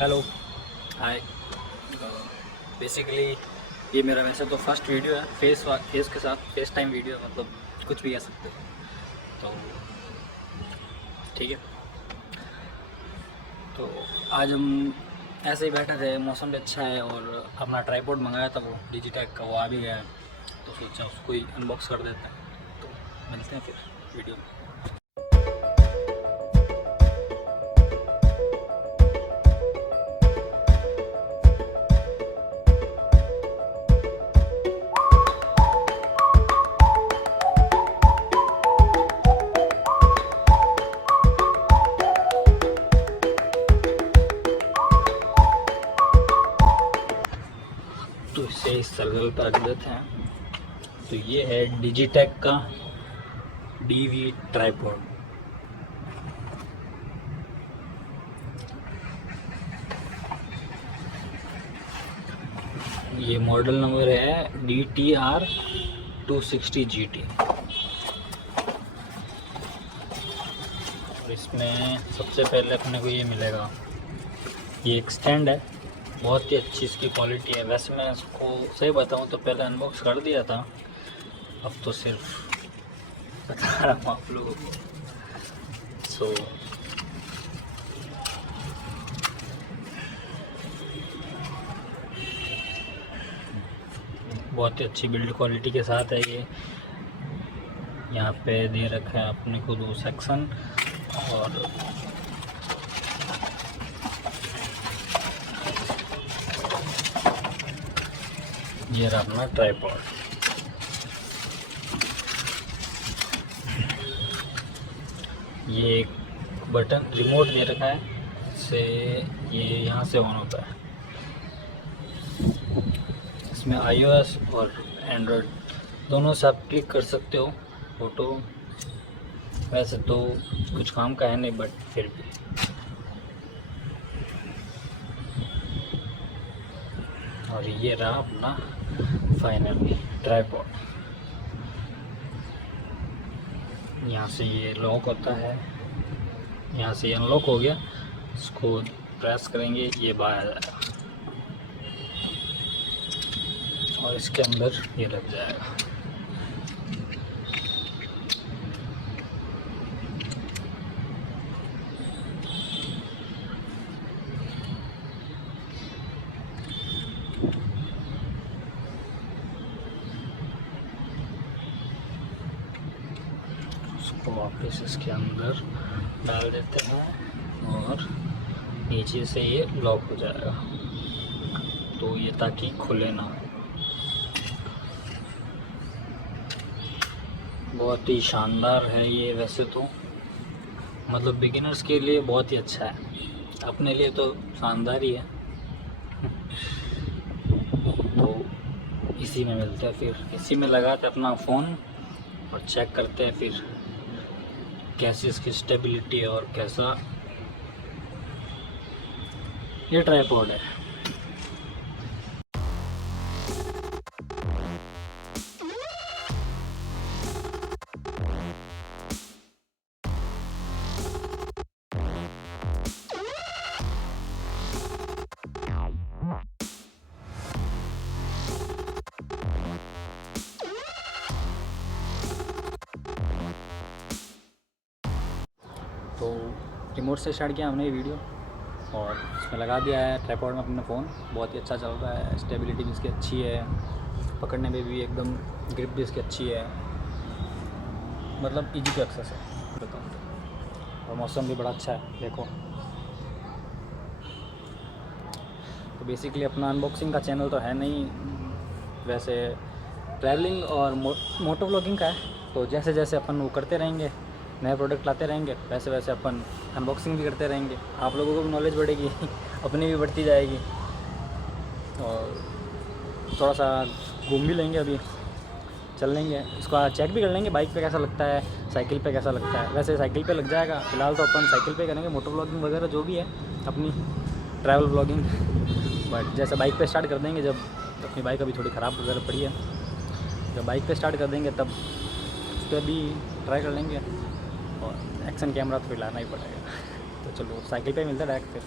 Hello hi. Basically ये मेरा वैसे तो फर्स्ट वीडियो है, फेस के साथ फेस टाइम वीडियो है, मतलब कुछ भी कह सकते हो। तो ठीक है, तो आज हम ऐसे ही बैठे थे, मौसम भी अच्छा है और अपना ट्राइपॉड मंगाया था वो डिजिटेक का, वो आ भी गया है, तो सोचा उसको ही अनबॉक्स कर देते हैं। तो मिलते हैं फिर वीडियो में। तो इसे इस सर्कल पर रख देते हैं। तो ये है डिजिटेक का डीवी ट्राइपॉड। ये मॉडल नंबर है DTR260GT। और इसमें सबसे पहले अपने को ये मिलेगा, ये एक स्टैंड है, बहुत ही अच्छी इसकी क्वालिटी है। वैसे मैं इसको सही बताऊं तो पहले अनबॉक्स कर दिया था, अब तो सिर्फ बता रहा हूँ आप लोगों को। सो बहुत ही अच्छी बिल्ड क्वालिटी के साथ है ये। यहाँ पे दे रखा है अपने को 2 सेक्शन, और ये रहा अपना ट्राइपॉड। ये एक बटन रिमोट दे रखा है, से ये यहाँ से ऑन होता है। इसमें iOS और एंड्रॉयड दोनों से आप क्लिक कर सकते हो। फोटो वैसे तो कुछ काम का है नहीं, बट फिर भी। और ये रहा अपना फाइनली ट्राइपॉड। यहाँ से ये लॉक होता है, यहाँ से अनलॉक हो गया, इसको प्रेस करेंगे ये बाहर आ जाएगा और इसके अंदर ये लग जाएगा। उसको वापस इसके अंदर डाल देते हैं और नीचे से ये लॉक हो जाएगा, तो ये ताकि खुले ना। बहुत ही शानदार है ये, वैसे तो मतलब बिगिनर्स के लिए बहुत ही अच्छा है, अपने लिए तो शानदार ही है। तो इसी में मिलते हैं, फिर इसी में लगाते अपना फ़ोन और चेक करते हैं फिर कैसी इसकी स्टेबिलिटी और कैसा ये ट्राइपॉड है। तो रिमोट से स्टार्ट किया हमने ये वीडियो और इसमें लगा दिया है ट्राइपॉड में अपना फ़ोन। बहुत ही अच्छा चल रहा है, स्टेबिलिटी भी इसकी अच्छी है, पकड़ने में भी एकदम ग्रिप भी इसकी अच्छी है, मतलब इजी टू एक्सेस है बताऊँ। और मौसम भी बड़ा अच्छा है, देखो। तो बेसिकली अपना अनबॉक्सिंग का चैनल तो है नहीं, वैसे ट्रैवलिंग और मोटो व्लॉगिंग का है। तो जैसे जैसे अपन वो करते रहेंगे, नए प्रोडक्ट लाते रहेंगे, वैसे वैसे अपन अनबॉक्सिंग भी करते रहेंगे। आप लोगों को भी नॉलेज बढ़ेगी अपनी भी बढ़ती जाएगी। और थोड़ा सा घूम भी लेंगे, अभी चल लेंगे, इसको चेक भी कर लेंगे बाइक पे कैसा लगता है, साइकिल पे कैसा लगता है। वैसे साइकिल पे लग जाएगा, फिलहाल तो अपन साइकिल पे करेंगे मोटो व्लॉगिंग वगैरह जो भी है अपनी ट्रैवल व्लॉगिंग। बट जैसे बाइक पे स्टार्ट कर देंगे, जब अपनी बाइक अभी थोड़ी ख़राब वगैरह पड़ी है, जब बाइक पे स्टार्ट कर देंगे तब उस पर भी ट्राई कर लेंगे। और एक्शन कैमरा तो फिर लाना ही पड़ेगा। तो चलो साइकिल पे मिलता है डायरेक्ट फिर।